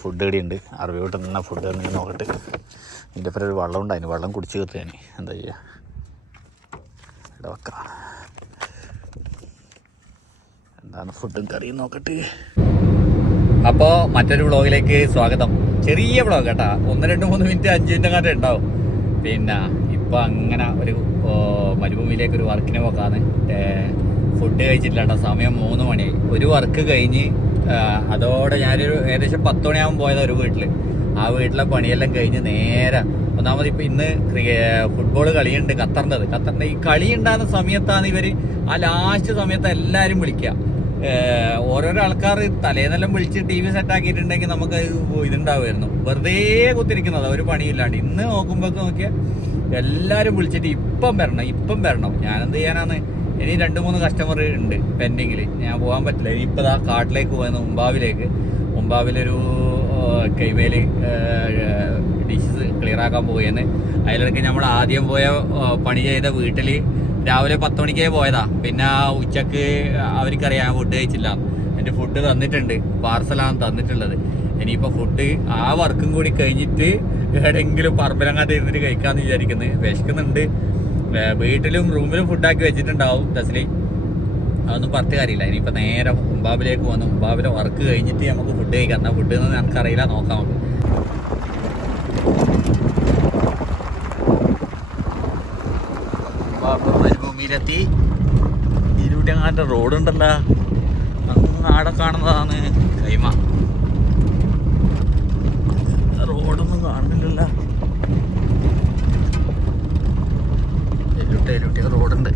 Food കടിയുണ്ട് അറബി വീട്ടിൽ നിന്ന് ഫുഡ് തന്നെ നോക്കട്ടെ. പേര് ഒരു വെള്ളം ഉണ്ടായിരുന്നു വെള്ളം കുടിച്ച് കയറി എന്താ ചെയ്യുക ഇവിടെ എന്താണ് ഫുഡും കറിയും നോക്കട്ടെ. അപ്പോൾ മറ്റൊരു വ്ളോഗിലേക്ക് സ്വാഗതം. ചെറിയ വ്ളോഗ് കേട്ടാ. ഒന്ന് രണ്ട് മൂന്ന് മിനിറ്റ് അഞ്ച് മിനിറ്റ് അങ്ങോട്ട് ഉണ്ടാവും. പിന്നെ ഇപ്പോൾ അങ്ങനെ ഒരു മരുഭൂമിയിലേക്ക് ഒരു വർക്കിനെ പോക്കാന്ന്. ഫുഡ് കഴിച്ചിട്ടില്ല കേട്ടോ. സമയം മൂന്ന് മണിയായി. ഒരു വർക്ക് കഴിഞ്ഞ് അതോടെ ഞാനൊരു ഏകദേശം പത്ത് മണിയാകുമ്പോൾ പോയത് ഒരു വീട്ടിൽ ആ വീട്ടിലെ പണിയെല്ലാം കഴിഞ്ഞ് നേരെ ഒന്നാമത് ഇപ്പം ഇന്ന് ഫുട്ബോൾ കളിയുണ്ട് ഖത്തറിന്റെത്. ഖത്തറിന്റെ ഈ കളി ഉണ്ടാകുന്ന സമയത്താണ് ഇവർ ആ ലാസ്റ്റ് സമയത്ത് എല്ലാവരും വിളിക്കുക ഓരോരോ ആൾക്കാർ തലേന്നെല്ലാം വിളിച്ച് ടി വി സെറ്റാക്കിയിട്ടുണ്ടെങ്കിൽ നമുക്ക് ഇതുണ്ടാവുമായിരുന്നു. വെറുതെ കുത്തിരിക്കുന്നത്. ഒരു പണിയില്ലാണ്ട്. ഇന്ന് നോക്കുമ്പോൾ നോക്കിയാൽ എല്ലാവരും വിളിച്ചിട്ട് ഇപ്പം വരണം ഇപ്പം വരണം. ഞാനെന്ത് ചെയ്യാനാണ്? ഇനി രണ്ട് മൂന്ന് കസ്റ്റമർ ഉണ്ട് പെൻഡിങ്ങിൽ ഞാൻ പോകാൻ പറ്റില്ല. ഇനിയിപ്പോൾ ആ കാട്ടിലേക്ക് പോകുന്ന മുമ്പാവിലേക്ക്. മുമ്പാവിലൊരു കൈവേൽ ഡിഷസ് ക്ലിയർ ആക്കാൻ പോയെന്ന് അതിലിടയ്ക്ക് നമ്മൾ ആദ്യം പോയ പണി ചെയ്ത വീട്ടിൽ രാവിലെ പത്ത് മണിക്കേ പോയതാ. പിന്നെ ഉച്ചയ്ക്ക് അവർക്കറിയാം ഫുഡ് കഴിച്ചില്ല. എന്റെ ഫുഡ് തന്നിട്ടുണ്ട്. പാർസലാണ് തന്നിട്ടുള്ളത്. ഇനിയിപ്പോൾ ഫുഡ് ആ വർക്കും കൂടി കഴിഞ്ഞിട്ട് എവിടെയെങ്കിലും പറമ്പിലങ്ങാട്ട് ഇരുന്നിട്ട് കഴിക്കാമെന്ന് വിചാരിക്കുന്നത് വിശക്കുന്നുണ്ട്. വീട്ടിലും റൂമിലും ഫുഡാക്കി വെച്ചിട്ടുണ്ടാവും തസ്ലി. അതൊന്നും പറഞ്ഞ കാര്യമില്ല. ഇനിയിപ്പോൾ നേരെ മുമ്പാബിലേക്ക് വന്ന് മുമ്പാബിലെ വർക്ക് കഴിഞ്ഞിട്ട് നമുക്ക് ഫുഡ് കഴിക്കാം. എന്നാൽ ഫുഡ് എന്ന് എനിക്കറിയില്ല. നോക്കാം നമുക്ക്. മരുഭൂമിയിലെത്തി. ഇരുവിട്ടങ്ങാന്റെ റോഡുണ്ടല്ലോ ആടെ കാണുന്നതാണ് കൈമ. റോഡൊന്നും കാണുന്നില്ലല്ലോ. എരുട്ടെ എരുട്ടെ റോഡുണ്ട്.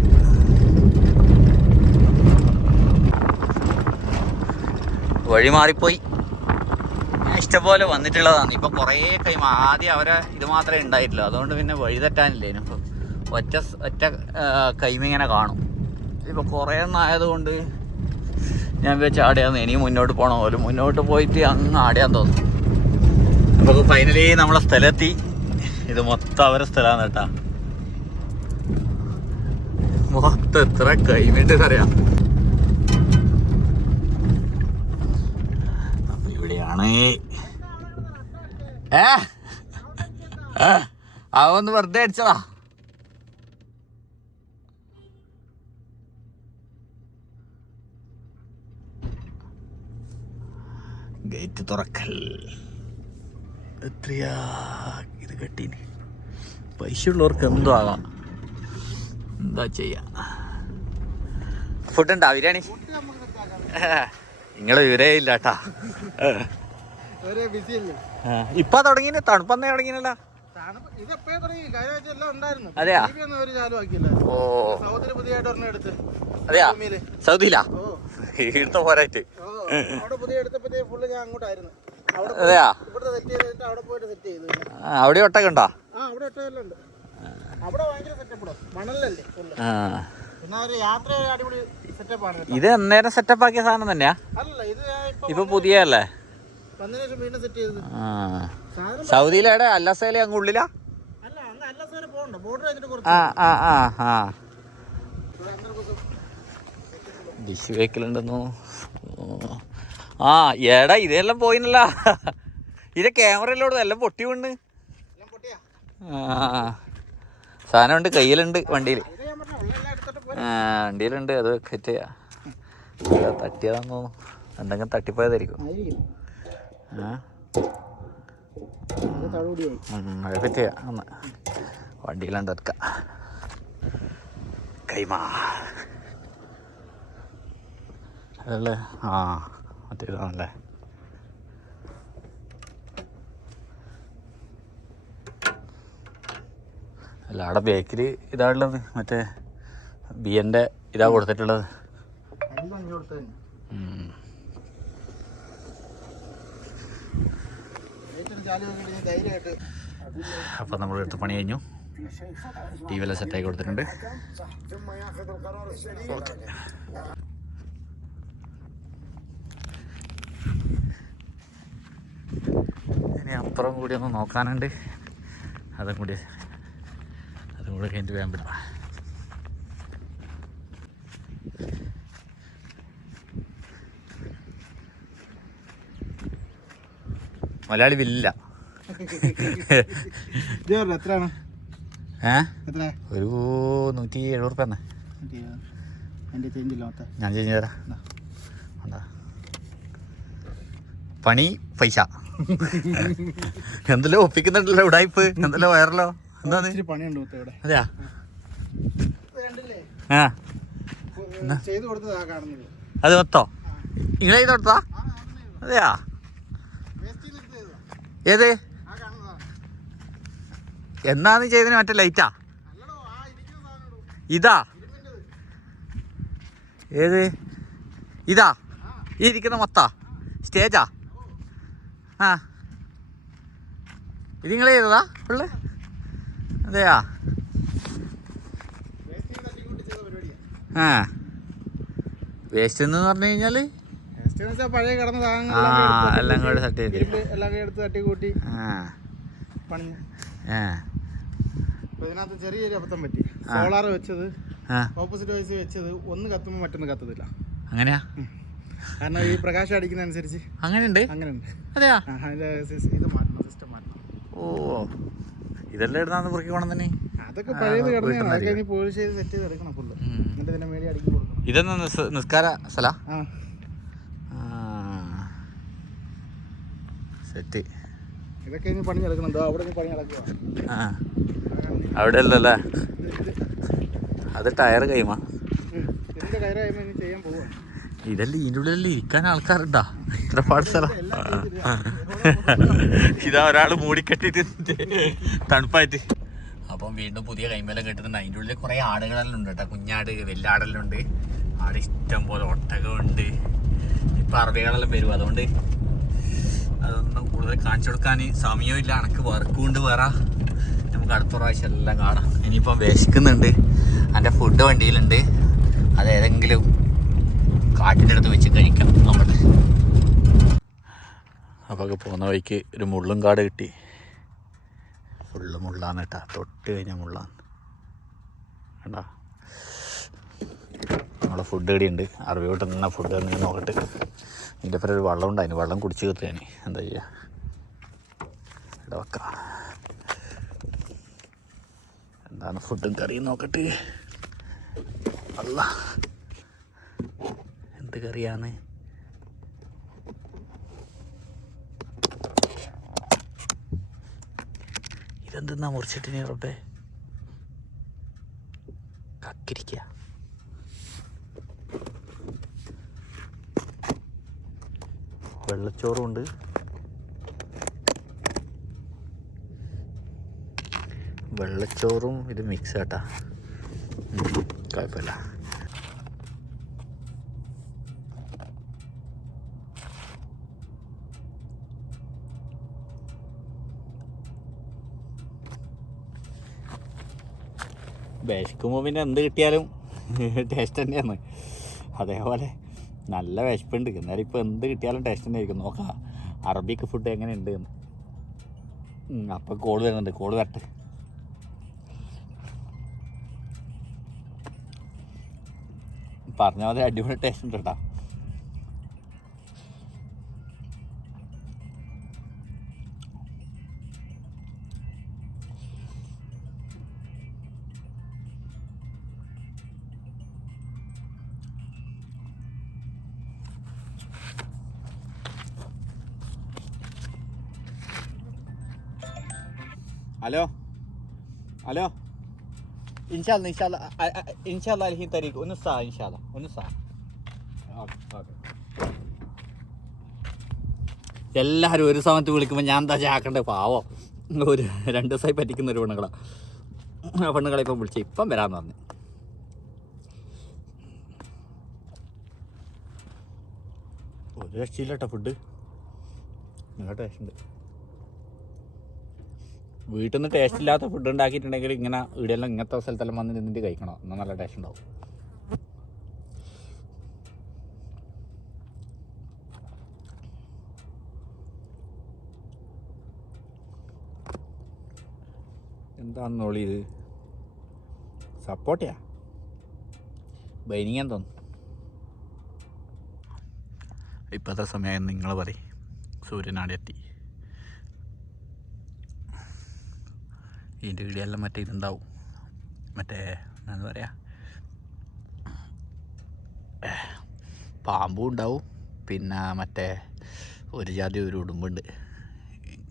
വഴി മാറിപ്പോയി. ഇഷ്ടംപോലെ വന്നിട്ടുള്ളതാണ്. ഇപ്പം കുറേ കൈ ആദ്യം അവരെ ഇത് മാത്രമേ ഉണ്ടായിട്ടുള്ളൂ. അതുകൊണ്ട് പിന്നെ വഴി തെറ്റാനില്ല? ഇപ്പം ഒറ്റ ഒറ്റ കൈമിങ്ങനെ കാണും. ഇപ്പൊ കുറേ ഒന്നായതുകൊണ്ട് ഞാൻ വെച്ച് ആടെയാന്ന്. ഇനി മുന്നോട്ട് പോകണം ഒരു മുന്നോട്ട് പോയിട്ട് അങ്ങ് ആടെയാൻ തോന്നും അപ്പോൾ ഫൈനലി നമ്മളെ സ്ഥലത്തി. ഇത് മൊത്തം അവരെ സ്ഥലമാണ് കേട്ടാ. മൊത്തം എത്ര കൈമിട്ട് അറിയാം. അപ്പൊ ഇവിടെയാണ്. ഏ, അവന്ന് വെറുതെ അടിച്ചതാ. ഗേറ്റ് തുറക്കൽ. എത്രയാ ഇത് കെട്ടീന്? പൈസ ഉള്ളവർക്ക് എന്തോ ആകാം. എന്താ ചെയ്യാ? ഫുഡ് ഉണ്ടാ? ബിരിയാണി? നിങ്ങൾ വിവരേ ഇല്ല കേട്ടാ ഇപ്പൊ തുടങ്ങിന് തണുപ്പന്നേ തുടങ്ങിനല്ല തണുപ്പ് ഇത് എപ്പോഴേ തുടങ്ങി. കഴിഞ്ഞ എല്ലാം ഉണ്ടായിരുന്നു. അതെയാ? ഓ. അതെയാ. സൗദിയിലാ? ഓ. ഇവിടുത്തെ പോരായിട്ട്. അതെയാ? സെറ്റ് ചെയ്തിട്ട് അവിടെ പോയിട്ട് സെറ്റ് ചെയ്തു. ആ, അവിടെ ഒട്ടൊക്കെ ഉണ്ടോ. ആ. ഇത് അന്നേരം സെറ്റപ്പ് ആക്കിയ സാധനം തന്നെയാ? ഇപ്പൊ പുതിയ അല്ലേ സൗദിയിലെ അല്ലസേലെ അങ്ങ് ഉള്ളിലാ? ആ ആ ആ ആ. ഇവിടെ അങ്ങനെ ഡിഷ് വെക്കലുണ്ടെന്നോ? ആ എടാ ഇതെല്ലാം പോയിന്നല്ല. ഇത് ക്യാമറയിലോട് എല്ലാം പൊട്ടി വീണ് ആ. സാധനമുണ്ട് കയ്യിലുണ്ട് വണ്ടിയിൽ വണ്ടിയിലുണ്ട് അത് ചെയ്യാ തട്ടിയതാന്ന് എന്തെങ്കിലും തട്ടിപ്പോയതായിരിക്കും. അത് എടുക്കാം കൈമാ. അതല്ലേ? ആ മറ്റേതാണല്ലേ അല്ല അവിടെ ബേക്കിൽ ഇതാണുള്ളത്. മറ്റേ ബിയന്റെ ഇതാ കൊടുത്തിട്ടുള്ളത്. അപ്പം നമ്മൾ എടുത്ത് പണി കഴിഞ്ഞു. ടി വി എല്ലാം സെറ്റാക്കി കൊടുത്തിട്ടുണ്ട്. ഇനി അപ്പുറം കൂടി ഒന്ന് നോക്കാനുണ്ട്. അതും കൂടി അതും കൂടി കഴിഞ്ഞിട്ട് വേഗം വിടാം മലയാളി വില്ല. എത്രയാണ്? ഒരു നൂറ്റി എഴുപത് റുപ്യ ഞാൻ ചേഞ്ച് തരാം. പണി പൈസ. എന്തെല്ലോ ഒപ്പിക്കുന്നുണ്ടല്ലോ ഉടായിപ്പ്. എന്തെല്ലോ വയറല്ലോ ഇച്ചിരി പണിയുണ്ട് അതെയാ? ആ. ചെയ്ത് കൊടുത്തതാ കാണുന്നത്. അത് ഒത്തോ നിങ്ങൾ ചെയ്ത് കൊടുത്താ അതെയാ? ഏത്? എന്നാന്ന് ചെയ്തതിന് മറ്റേ ലൈറ്റാ? ഇതാ? ഏത്? ഇതാ? ഈ ഇരിക്കുന്ന മൊത്താ? സ്റ്റേജാ? ആ. ഇത് നിങ്ങൾ ചെയ്തതാ? അതെയാ? ആ. വേസ്റ്റ് എന്ന് പറഞ്ഞു കഴിഞ്ഞാൽ പഴയ കിടന്ന ആ സാധനങ്ങളെല്ലാം എല്ലാം കൂടെ സെറ്റ് ചെയ്ത് എല്ലാം എടുത്ത് തട്ടിക്കൂട്ടി പണിഞ്ഞു. ഇതിനകത്ത് ചെറിയൊരു അബദ്ധം പറ്റി. സോളാർ വെച്ചത് ഓപ്പോസിറ്റ് വൈസ് വെച്ചത് ഒന്ന് കത്തുമ്പോൾ മറ്റൊന്ന് കത്തത്തില്ല. അങ്ങനെയാ? കാരണം ഈ പ്രകാശം അടിക്കുന്ന അനുസരിച്ച്. അങ്ങനെയുണ്ട്? അങ്ങനെ ഉണ്ട് അതെയാ ഇത് മാറ്റണം സിസ്റ്റം മാറ്റണം. ഓ. ഇതെല്ലാം ഇടുന്നാന്ന് കുറിക്കോണം തന്നെ അതൊക്കെ പഴയത് അതൊക്കെ ഇനി പോളിഷ് ചെയ്ത് സെറ്റ് ചെയ്ത് എടുക്കണം ഫുള്ള് എന്നിട്ട് ഇതിനെ മേടി അടിക്കി കൊടുക്കണം. ഇതൊന്ന് നിസ്കാര സ്ഥല? സെറ്റ് ഇതൊക്കെ ഇനി പണി നടക്കുന്നുണ്ടോ അവിടെ പണി നടക്കുക അവിടെ അല്ലല്ലേ അത് ടയർ കൈമാ ഇനി ചെയ്യാൻ പോവാ. ഇതല്ലേ ഇതിന്റെ ഉള്ളിൽ ഇരിക്കാൻ ആൾക്കാരുണ്ടാ? ഇത്ര പാട് സ്ഥലം. എല്ലാം ചെയ്തിട്ട് ഇതാ ഒരാൾ മൂടിക്കെട്ടിട്ട് തണുപ്പായിട്ട്. അപ്പം വീണ്ടും പുതിയ കൈമേലം കെട്ടുന്നുണ്ട്. അതിന്റെ ഉള്ളിൽ കുറേ ആടുകളെല്ലാം ഉണ്ട് കേട്ടോ. കുഞ്ഞാട് വെല്ലാടെല്ലാം ഉണ്ട്. ആട് ഇഷ്ടം പോലെ ഒട്ടകമുണ്ട് ഇപ്പം അറബികളെല്ലാം വരും. അതുകൊണ്ട് അതൊന്നും കൂടുതൽ കാണിച്ചു കൊടുക്കാൻ സമയവും ഇല്ല. അനക്ക് വർക്കും കൊണ്ട് വേറെ. നമുക്ക് അടുത്ത പ്രാവശ്യം എല്ലാം കാണാം. ഇനിയിപ്പം വിശക്കുന്നുണ്ട്. എന്റെ ഫുഡ് വണ്ടിയിലുണ്ട്. അത് ഏതെങ്കിലും കാട്ടിന്റെ അടുത്ത് വെച്ച് കഴിക്കാം നമ്മൾ അപ്പോൾ പോകുന്ന വഴിക്ക് ഒരു മുള്ളും കാട് കിട്ടി. ഫുള്ള് മുള്ളാന്ന് കേട്ടാ. തൊട്ട് കഴിഞ്ഞാൽ മുള്ളാണ് കണ്ടാ? നമ്മളെ ഫുഡ് കടിയുണ്ട് അറിവ് വീട്ടിൽ നിന്ന ഫുഡ് തന്നെ നോക്കട്ടെ. ഇതിന്റെ പേര് ഒരു വെള്ളം ഉണ്ടായിന്. വെള്ളം കുടിച്ച് കിട്ടുകയാണ് എന്താ ചെയ്യുക ഇവിടെ വെക്കാം. എന്താണ് ഫുഡും കറിയും നോക്കട്ടെ. അല്ല എന്ത് കറിയാണ്. ഇതെന്തെന്നാ മുറിച്ചിട്ടിനി റബ്ബേ? കക്കിരിക്ക. വെള്ളച്ചോറും ഉണ്ട് വെള്ളച്ചോറും ഇത് മിക്സ് ആട്ടാ. കുഴപ്പമില്ല വിശക്കുമ്പോൾ പിന്നെ എന്ത് കിട്ടിയാലും ടേസ്റ്റ് തന്നെയാണ്. അതേപോലെ നല്ല വിശപ്പുണ്ട്. എന്നാലും ഇപ്പോൾ എന്ത് കിട്ടിയാലും ടേസ്റ്റ് തന്നെ ആയിരിക്കും. നോക്കാം അറബിക്ക് ഫുഡ് എങ്ങനെയുണ്ട്? അപ്പം കോൾ വരുന്നുണ്ട്. കോൾ വരട്ടെ പറഞ്ഞ പോലെ അടിപൊളി ടേസ്റ്റ് ഉണ്ട് കേട്ടോ ഹലോ ഹലോ ഇൻഷാല്ല ഇൻഷാല്ല ഇൻഷാല്ല അലഹി തരീഖ് ഒന്ന് സാ ഇൻഷാല്ല ഒന്ന് സാ എല്ലാവരും ഒരു സമയത്ത് വിളിക്കുമ്പോൾ ഞാൻ എന്താ ചാക്കണ്ടേ പാവോ? ഒരു രണ്ട് ദിവസമായി പറ്റിക്കുന്ന ഒരു പെണ്ണുങ്ങളാണ് ആ പെണ്ണുങ്ങളെ ഇപ്പം വിളിച്ചു ഇപ്പം വരാമെന്ന് പറഞ്ഞു. ഒരു രക്ഷയില്ല കേട്ടോ ഫുഡ് നല്ല ടേസ്റ്റ് ഉണ്ട്. വീട്ടിൽ നിന്ന് ടേസ്റ്റ് ഇല്ലാത്ത ഫുഡ് ഉണ്ടാക്കിയിട്ടുണ്ടെങ്കിൽ ഇങ്ങനെ ഇവിടെയെല്ലാം ഇങ്ങനത്തെ സ്ഥലത്തെല്ലാം വന്ന് നിന്നിട്ട് കഴിക്കണം. എന്നാൽ നല്ല ടേസ്റ്റ് ഉണ്ടാവും. എന്താണെന്നോളി ഇത്? സപ്പോർട്ടിയാ? ബൈനിങ്ങാൻ തോന്നുന്നു ഇപ്പോഴത്തെ സമയം നിങ്ങൾ പറയും. സൂര്യനാടെ ഇതിന്റെ ഇടിയെല്ലാം മറ്റേ ഇതുണ്ടാവും. മറ്റേ എന്താ പറയുക പാമ്പും ഉണ്ടാവും. പിന്നെ മറ്റേ ഒരു ജാതി ഒരു ഉടുമ്പുണ്ട്.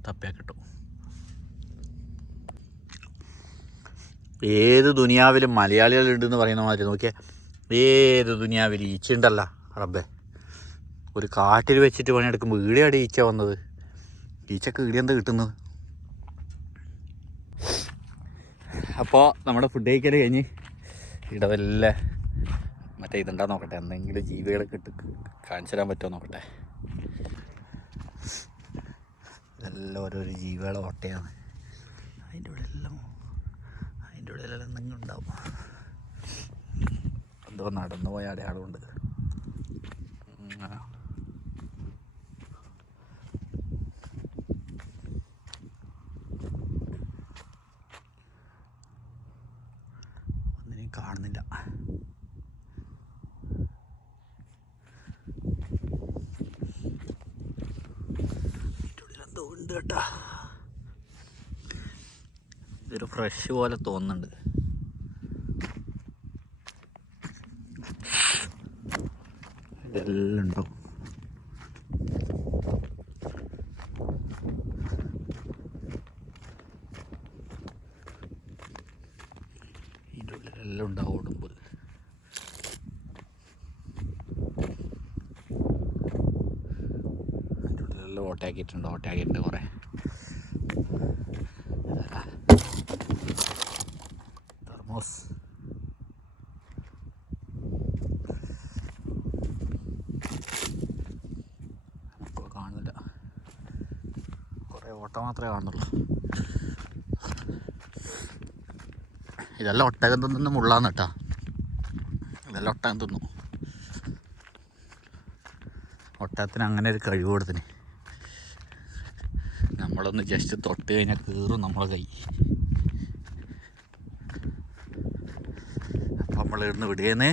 തപ്പിയാൽ കിട്ടും. ഏത് ദുനിയാവിലും മലയാളികൾ മലയാളികളുണ്ടെന്ന് പറയുന്ന മാതിരി നോക്കിയാൽ ഏത് ദുനിയാവിലും ഈച്ച ഉണ്ടല്ല റബ്ബേ. ഒരു കാട്ടിൽ വെച്ചിട്ട് പണിയെടുക്കുമ്പോൾ ഈടെയാണ് ഈച്ച വന്നത്. ഈച്ചക്ക് ഈടെ എന്താ കിട്ടുന്നത്? അപ്പോൾ നമ്മുടെ ഫുഡ് കഴിക്കൽ കഴിഞ്ഞ് ഇടവല്ല മറ്റേ ഇതുണ്ടാ നോക്കട്ടെ എന്തെങ്കിലും ജീവികളെ ഇട്ട് കാണിച്ചു തരാൻ പറ്റുമോ നോക്കട്ടെ? ഇതെല്ലാം ഓരോരോ ജീവികളെ ഓട്ടയാണ്. അതിന്റെ ഉള്ളിലെല്ലാം അതിന്റെ ഉള്ളിലെല്ലാം എന്തെങ്കിലും ഉണ്ടാവും. എന്തോ നടന്നു പോയ അടയാളമുണ്ട് അങ്ങനെ. ഒന്നിനെയും കാണുന്നില്ല ഇതിന്റെ ഉള്ളിൽ കേട്ടാ. ഇതൊരു ഫ്രഷ് പോലെ തോന്നുന്നുണ്ട്. ഇതെല്ലാം ഉണ്ടാവും ഇതിന്റെ ഉള്ളിലെല്ലാം ഉണ്ടാവും ഉടുമ്പ് അതിന്റെ ഓട്ടയാക്കിയിട്ടുണ്ട് ഓട്ടയാക്കിയിട്ടുണ്ട് കുറേ. തെർമോസ്. കാണുന്നില്ല. കുറേ ഓട്ട മാത്രമേ കാണുന്നുള്ളൂ. ഇതെല്ലാം ഒട്ടകം തിന്നുന്ന മുള്ളാന്ന് കേട്ടാ. ഇതെല്ലാം ഒട്ടകം തിന്നു. ഒട്ടകത്തിന് അങ്ങനെ ഒരു കഴിവ് കൊടുത്തിന്. നമ്മളൊന്ന് ജസ്റ്റ് തൊട്ട് കഴിഞ്ഞാൽ കീറും നമ്മളെ കൈ. അപ്പം നമ്മൾ ഇവിടുന്ന് വിടുകയെന്ന്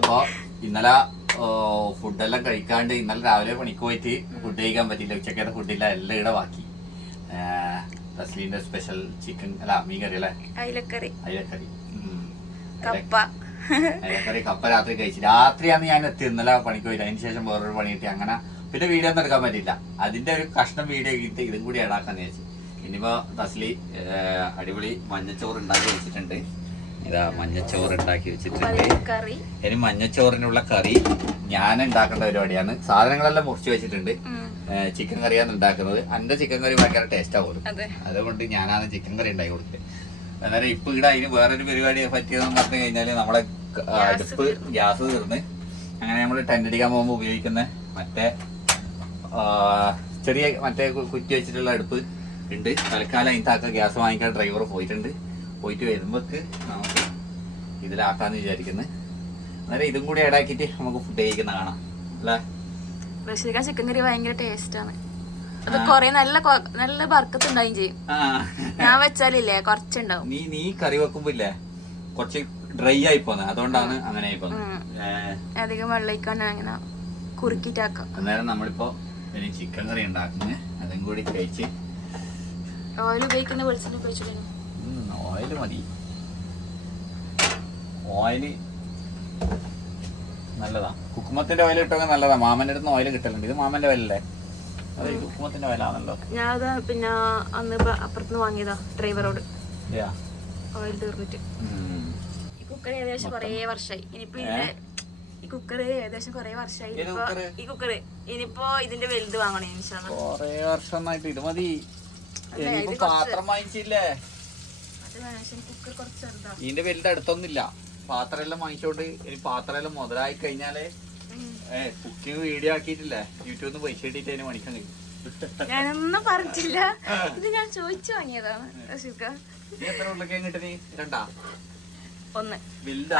അപ്പോൾ ഇന്നലെ ഫുഡെല്ലാം കഴിക്കാണ്ട് ഇന്നലെ രാവിലെ പണിക്ക് പോയിട്ട് ഫുഡ് കഴിക്കാൻ പറ്റില്ല ഉച്ചക്കത്തെ ഫുഡില്ല എല്ലാം ഇവിടെ ബാക്കി. തസ്ലീന്റെ സ്പെഷ്യൽ ചിക്കൻ അല്ല മീൻ കറി അല്ലേ? അയിലക്കറി. അയിലക്കറി. കപ്പ. അയലക്കറി കപ്പ രാത്രി കഴിച്ചു. രാത്രിയാണ് ഞാൻ എത്തി ഇന്നലെ പണിക്ക് പോയിട്ട്. അതിന് ശേഷം വേറൊരു പണി കിട്ടി അങ്ങനെ പിന്നെ വീഡിയോ ഒന്നും എടുക്കാൻ പറ്റില്ല അതിന്റെ ഒരു കഷ്ണം വീഡിയോ കിട്ടി. ഇതും കൂടി ഇടാക്കാന്ന് വിചാരിച്ചു. ഇനിയിപ്പോ തസ്ലി അടിപൊളി മഞ്ഞച്ചോറ് ഉണ്ടാക്കി വെച്ചിട്ടുണ്ട്. ഇതാ മഞ്ഞച്ചോറ് ഉണ്ടാക്കി വെച്ചിട്ടുണ്ട്. ഇനി മഞ്ഞച്ചോറിനുള്ള കറി ഞാൻ ഉണ്ടാക്കേണ്ട പരിപാടിയാണ്. സാധനങ്ങളെല്ലാം മുറിച്ച് വെച്ചിട്ടുണ്ട്. ചിക്കൻ കറിയാണ് ഉണ്ടാക്കുന്നത്. എന്റെ ചിക്കൻ കറി ഭയങ്കര ടേസ്റ്റ് ആവും അതെ. അതുകൊണ്ട് ഞാനാണ് ചിക്കൻ കറി ഉണ്ടാക്കി കൊടുത്തത്. അന്നേരം ഇപ്പൊ ഇവിടെ അതിന് വേറൊരു പരിപാടി പറ്റിയതെന്ന് പറഞ്ഞു കഴിഞ്ഞാൽ നമ്മളെ അടുപ്പ് ഗ്യാസ് തീർന്ന്. അങ്ങനെ നമ്മൾ ടെന്റ് അടിക്കാൻ പോകുമ്പോൾ ഉപയോഗിക്കുന്ന മറ്റേ ചെറിയ മറ്റേ കുറ്റി വെച്ചിട്ടുള്ള അടുപ്പ് ഉണ്ട്. തൽക്കാലം അതിനകത്ത് ഗ്യാസ് വാങ്ങിക്കാൻ ഡ്രൈവർ പോയിട്ടുണ്ട്. പോയിട്ട് വരുമ്പോക്ക് നമുക്ക് ഇതിലാക്കാന്ന് വിചാരിക്കുന്നു. അന്നേരം ഇതും കൂടി ഇടാക്കിയിട്ട് നമുക്ക് ഫുഡ് കഴിക്കുന്ന കാണാം. അല്ലേ? ചിക്കൻ കറി ഭയങ്കര ടേസ്റ്റ് ആണ്. അത് കൊറേ നല്ല നല്ല ബർക്കത്ത് ഉണ്ടാവും ചെയ്യും ഞാൻ വെച്ചാലില്ലേ കൊറച്ചുണ്ടാവും. നീ നീ കറി വെക്കുമ്പോ ഇല്ലേ കുറച്ച് ഡ്രൈ ആയി പോന്നെ. അതുകൊണ്ടാണ് അങ്ങനെ ആയി പോന്നെ. അധികം വെള്ളം അങ്ങനെ കുറുക്കിട്ടാക്കാം അന്നേരം നമ്മളിപ്പോ ചിക്കൻ കറി ഉണ്ടാക്കുന്നത് അതും കൂടി കഴിച്ച്. ഓയിൽ ഉപയോഗിക്കുന്ന വെളിച്ചെണ്ണ ഉപയോഗിച്ചു ഓയിൽ മതി. ഓയിൽ നല്ലതാ. കുക്കുമത്തിന്റെ ഓയിൽ ഇട്ടൊക്കെ നല്ലതാ. മാമന്റെ അടുത്ത് ഓയിൽ കിട്ടലുണ്ട്. ഇത് മാമന്റെ ഓയിലല്ലേ അത് പിന്നെ അന്ന് അപ്പുറത്തുനിന്ന് വാങ്ങിയതാ ഡ്രൈവറോട്. ഓയിൽ തീർന്നിട്ട്. ഈ കുക്കർ ഏകദേശം കൊറേ വർഷമായി ഇനിയിപ്പോ ഇതിന്റെ ഈ കുക്കർ ഏകദേശം കൊറേ വർഷമായി ഇനിയിപ്പോ ഈ കുക്കർ ഇനിയിപ്പോ ഇതിന്റെ വലുത് വാങ്ങണേ. കൊറേ വർഷം ഇത് മതി. പാത്രം വാങ്ങിച്ചില്ലേ? ഇതിന്റെ വലുത് അടുത്തൊന്നുമില്ല. പാത്രം എല്ലാം വാങ്ങിച്ചോണ്ട് ഇനി പാത്രം എല്ലാം മുതലായി കഴിഞ്ഞാൽ. ഏ കുക്കിംഗ് വീഡിയോ ആക്കിയിട്ടില്ല. യൂട്യൂബിൽ പൈസ കിട്ടിയിട്ട് അതിന് മണിക്കാൻ കഴിയും ഞാനൊന്നും പറഞ്ഞില്ല ഇത് ഞാൻ ചോദിച്ചു വാങ്ങിയതാണ്. എത്ര ഉരുളക്കിഴങ്ങ് കിട്ടി രണ്ടാ? ഒന്ന്.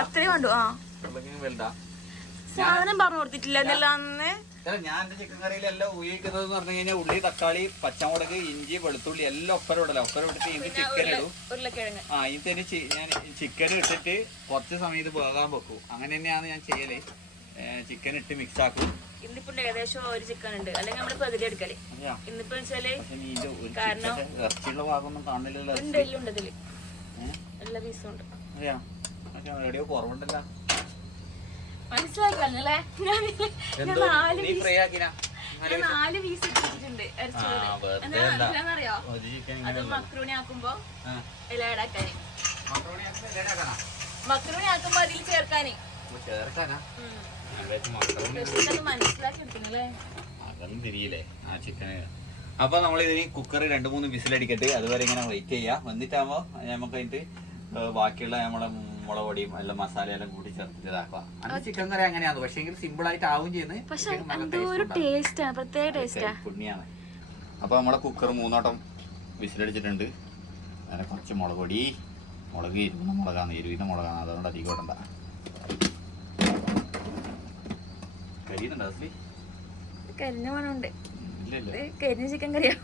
അത്രയും കണ്ടു ആ. ഉരുളക്കിഴങ്ങ് വലുതാ? സാധനം പറഞ്ഞു കൊടുത്തിട്ടില്ല എന്നല്ല അന്ന് ഞാൻ എന്റെ ചിക്കൻ കറിയിലെല്ലാം ഉപയോഗിക്കുന്നത് എന്ന് പറഞ്ഞു കഴിഞ്ഞാൽ ഉള്ളി തക്കാളി പച്ചമുളക് ഇഞ്ചി വെളുത്തുള്ളി എല്ലാം ഒപ്പരം ഇടല. ഒപ്പരം ഇട്ടിട്ട് ഇതിന് ചിക്കൻ ഇടും. ആ ഇതിന് ഞാൻ ചിക്കൻ ഇട്ടിട്ട് കുറച്ച് സമയത്ത് വേകാൻ വെക്കും. അങ്ങനെ തന്നെയാണ് ഞാൻ ചെയ്യൽ. ചിക്കൻ ഇട്ട് മിക്സ് ആക്കും. ഇന്നിപ്പോ ഏകദേശം ഒരു ചിക്കൻ ഉണ്ട്. അല്ലെങ്കിൽ നമ്മൾ പകുതി എടുക്കൽ. ഇന്നിപ്പോ വെച്ചാൽ കാരണം- ചിക്കന്റെ ഇറച്ചിയുള്ള ഭാഗമൊന്നും കാണില്ലല്ലോ ഉണ്ട് എല്ലാം ഉണ്ട് ഇതിൽ എല്ലാ പീസും ഉണ്ട്. കുറവുണ്ടല്ലോ. മനസ്സിലാക്കല്ലേ ഞാൻ ഞാൻ നാല് പീസ് ഇട്ടിട്ടുണ്ട് അത് ആക്കുമ്പോ. ഇല ഇടാക്കാന്? മക്രൂണി ആക്കുമ്പോ അതിൽ ചേർക്കാന്. ചേർക്കാനാ? അതൊന്നും തിരിയില്ലേ? ആ ചിക്കന്. അപ്പൊ നമ്മൾ ഇതിന് കുക്കർ രണ്ട് മൂന്ന് വിസിലടിക്കട്ടെ അതുവരെ ഇങ്ങനെ വെയിറ്റ് ചെയ്യാ. വന്നിട്ടാകുമ്പോ നമുക്ക് അതിന്റെ ബാക്കിയുള്ള നമ്മളെ മുളക് പൊടിയും എല്ലാം മസാല എല്ലാം കൂടി ചേർത്തിട്ട് ഇതാക്കുക അന്ന് ചിക്കൻ കറി അങ്ങനെയാണ് പക്ഷെ സിമ്പിൾ ആയിട്ട് ആവും ചെയ്യുന്നത്. പുണ്യാണ്. അപ്പൊ നമ്മളെ കുക്കർ മൂന്നോട്ടം വിസിലടിച്ചിട്ടുണ്ട് അങ്ങനെ കുറച്ച് മുളക് പൊടി മുളക് ഇരുന്ന മുളകാണ് എരുവിന്ന മുളകാണ് അതുകൊണ്ട് അധികം ഇടണ്ട. കരിയുന്നുണ്ടോ അസ്ലി കരിഞ്ഞ മണമുണ്ട്. ചിക്കൻ കറിയാ.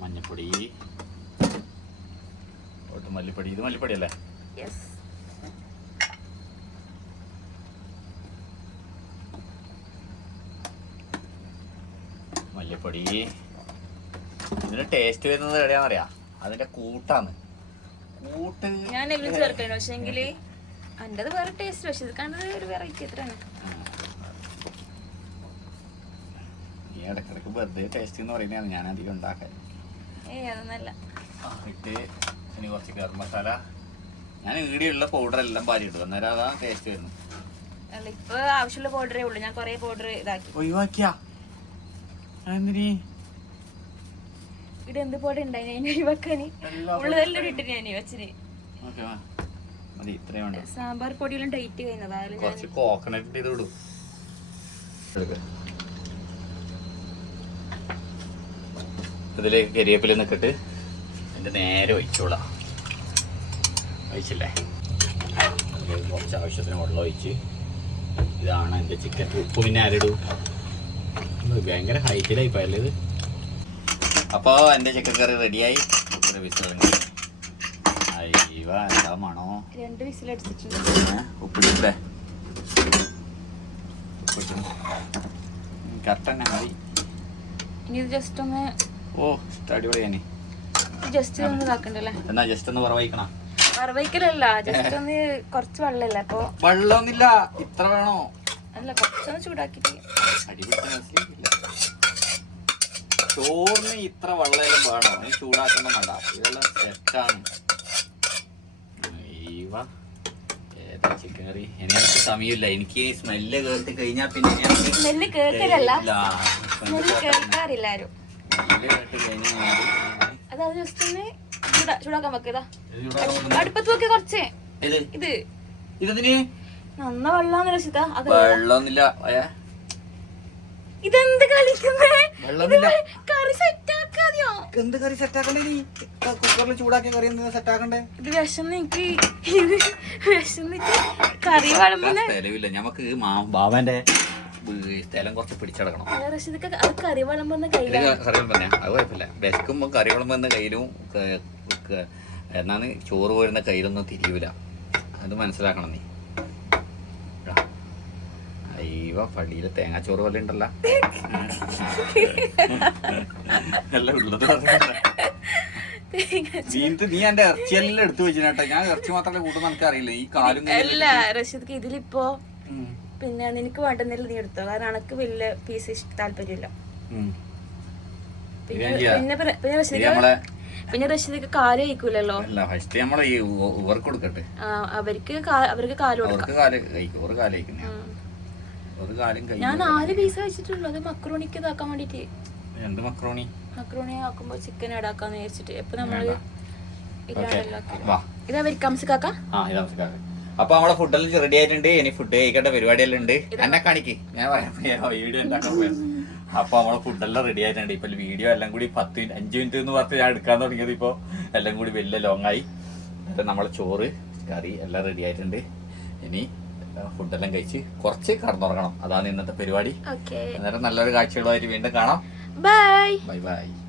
മഞ്ഞപ്പൊടി. മല്ലിപ്പൊടി. ഇത് മല്ലിപ്പൊടി അല്ലേ? യെസ് മല്ലിപ്പൊടി. ഇതിന് ടേസ്റ്റ് വരുന്നത് എവിടെയാണെന്നറിയാ? അതിന്റെ കൂട്ടാണ്. കൂട്ട് ഞാൻ ചേർക്കണം പക്ഷെ എന്റേത് വേറെ ടേസ്റ്റ് പക്ഷെ ഇത് കണ്ടത് ഒരു വെറൈറ്റി എത്രയാണ് ഇടക്കിടക്ക് വെറുതെ ടേസ്റ്റ് എന്ന് പറയുന്നതാണ് ഞാൻ അധികം ഉണ്ടാക്കാൻ ഏയ് അതൊന്നല്ല. ഇട്ട് ഇനി കുറച്ച് ഗരം മസാല ഞാൻ ഈടെയുള്ള പൗഡർ എല്ലാം പാരി ഇട്ടു അന്നേരം അതാ ടേസ്റ്റ് വരുന്നത്. ഇപ്പൊ ആവശ്യമുള്ള പൗഡറേ ഉള്ളൂ. ഞാൻ കൊറേ പൗഡർ ഇതാക്കി. ഒഴിവാക്കിയാ? എന്തിനീ ഇവിടെ എന്ത് പൗഡർ ഉണ്ടായി ഞാൻ ഒഴിവാക്കാന്. ഉള്ളതെല്ലാം ഇട്ടിട്ട് ഞാൻ വെച്ചിന്. ഓക്കെ മതി ഇത്രയും വേണ്ട സാമ്പാർ പൊടിയെല്ലാം ഡേറ്റ് കഴിഞ്ഞത് അതിൽ കുറച്ച് കോക്കനട്ട് ഇത് ഇടും. ഇതിലേക്ക് കരിവേപ്പില നിൽക്കിട്ട് എന്റെ നേരെ ഒഴിച്ചോളാം. ഒഴിച്ചില്ലേ? കുറച്ച് ആവശ്യത്തിന് വെള്ളം ഒഴിച്ച് ഇതാണ് എന്റെ ചിക്കൻ ഉപ്പ് പിന്നെ ആരിടും? ഭയങ്കര ഹൈറ്റിലായി പോയല്ലേ ഇത്? അപ്പോൾ എന്റെ ചിക്കൻ കറി റെഡിയായി എന്താ മണോ? രണ്ട് കറക്റ്റ് മതി. ഇനി ഇത് ജസ്റ്റ് ഒന്ന് ഓ ജസ്റ്റ് ഒന്ന് ഇതാക്കണ്ടല്ലേ? എന്നാ ജസ്റ്റ് ഒന്ന് വറവയ്ക്കലല്ല ജസ്റ്റ് ഒന്ന് കുറച്ച് വെള്ളമില്ല അപ്പൊ? വെള്ളമൊന്നുമില്ല. ഇത്ര വേണോ? അല്ല കുറച്ചൊന്ന് ചൂടാക്കിട്ട് ചോറിന് ഇത്ര വെള്ളം വേണോ? ചൂടാക്കണം വേണ്ട. ഇതെല്ലാം സെറ്റാണ് ഈവ ഏതാ ചിക്കൻ കറി. എനിക്ക് സമയമില്ല. എനിക്ക് സ്മെല്ല് കേട്ടി കഴിഞ്ഞാൽ പിന്നെ എനിക്ക് സ്മെല്ല് കേൾക്കലല്ല ഇല്ല. സ്മെല്ല് കേൾക്കാറില്ല ആരും. സ്മെല്ല് കേട്ട് കഴിഞ്ഞാൽ അത് അത് ജസ്റ്റ് ഒന്ന് ചൂടാ ചൂടാക്കാൻ വെക്കതാ ഇത്. ചൂടാക്കാൻ അടുപ്പത്ത് നോക്കി കുറച്ച്. ഇത് ഇത്. ഇതെന്തിന്? നന്ന വെള്ളാന്ന് രസിത അത് വെള്ളമൊന്നുമില്ല. ഏ? ഇതെന്ത് കളിക്കുന്നേ? കറി സെറ്റ് എന്ത് കറി സെറ്റാക്കണ്ടേ നീ? കുക്കറിൽ ചൂടാക്കിയ കറി എന്താ സെറ്റാക്കണ്ടേ ഇത് വിഷന്ന് എനിക്ക് ഇത് വിഷന്നിട്ട് കറി സ്ഥലമില്ല ഞമ്മക്ക് മാ- ബാബന്റെ സ്ഥലം കുറച്ച് പിടിച്ചടക്കണം. കറി വളമ്പുന്ന അത് കുഴപ്പമില്ല. വിശക്കുമ്പോ കറി വിളമ്പുന്ന കയ്യിലും എന്നാണ് ചോറ് പോരുന്ന കയ്യിലൊന്നും തിരിയൂല. അത് മനസ്സിലാക്കണം നീ. അയ്യോ പള്ളിയിലെ തേങ്ങാച്ചോറ് പോലെ ഉണ്ടല്ലോ. നീ എന്റെ ഇറച്ചിയെല്ലാം എടുത്തു വെച്ചിട്ടാ ഞാൻ ഇറച്ചി മാത്രമേ കൂട്ടുന്ന എനിക്ക് അറിയില്ല. ഈ കാലും അല്ല റഷീദ്ക്ക് ഇതിലിപ്പോ പിന്നെ നിനക്ക് വേണ്ടെന്നില്ല നീ എടുത്തോ? കാരണം അനക്ക് വലിയ പീസ് താല്പര്യമില്ല. പിന്നെ പിന്നെ പിന്നെ റഷീദ് നമ്മളെ പിന്നെ റഷീദ് കാൽ കഴിക്കൂലല്ലോ? അല്ല ഫസ്റ്റ് നമ്മളെ ഈ ഇവർക്ക് കൊടുക്കട്ടെ. അവർക്ക് അവർക്ക് കാൽ കൊടുക്കാം. അവർക്ക് കാൽ കഴിക്കും ഒരു കാൽ ഞാൻ നാല് പീസ് കഴിച്ചിട്ടുള്ളൂ അത് മക്രോണിക്ക് ഇതാക്കാൻ വേണ്ടിട്ട് എന്ത് മക്രോണി? മക്രോണി ആക്കുമ്പോ ചിക്കൻ ഇടാക്കാന്ന് വിചാരിച്ചിട്ട്. എപ്പൊ നമ്മൾ ഇതാ ഇല്ലാണ്ടല്ലോ വാ. ഇത് അവർക്ക് ആ ഇതാ നമസ്കാരം അപ്പൊ നമ്മളെ ഫുഡെല്ലാം റെഡി ആയിട്ടുണ്ട്. ഇനി ഫുഡ് കഴിക്കേണ്ട പരിപാടിയെല്ലാം ഉണ്ട്. എന്നെ കാണിക്ക്. ഞാൻ പറയാം. വീഡിയോ ഉണ്ടാക്കാൻ പോയത് അപ്പൊ നമ്മളെ ഫുഡെല്ലാം റെഡി ആയിട്ടുണ്ട്. ഇപ്പൊ വീഡിയോ എല്ലാം കൂടി പത്ത് മിനിറ്റ് അഞ്ച് മിനിറ്റ് എന്ന് പറഞ്ഞ് ഞാൻ എടുക്കാൻ തുടങ്ങിയത് ഇപ്പൊ. എല്ലാം കൂടി വലിയ ലോങ് ആയി. നമ്മളെ ചോറ് കറി എല്ലാം റെഡി ആയിട്ടുണ്ട്. ഇനി ഫുഡെല്ലാം കഴിച്ച് കുറച്ച് കടന്നുറങ്ങണം. അതാണ് ഇന്നത്തെ പരിപാടി. അന്നേരം നല്ലൊരു കാഴ്ചകളുമായിട്ട് വീണ്ടും കാണാം. Bye bye bye